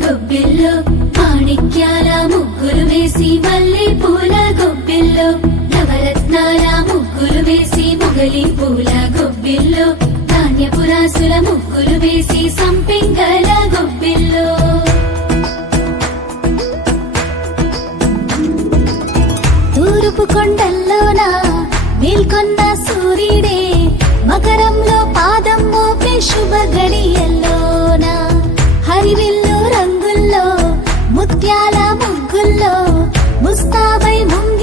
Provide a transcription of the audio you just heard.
గొబ్బిల్లో మాణిక్యాల ముగ్గులు వేసి మల్లె పూల గొబ్బిల్లో నవరత్నాల ముగ్గులు వేసి మొగలి పూల గొబ్బిల్లో ధాన్యపురాసుల ముగ్గులు వేసి సంపెంగల గొబ్బిల్లో తూర్పు కొండల్లోన మేల్కొన్న సూర్యుడే మకరంలో పాదం మోపే శుభ గడియల్లోన హరివిల్లు రంగుల్లో ముత్యాల ముగ్గుల్లో ముస్తాబై ముందు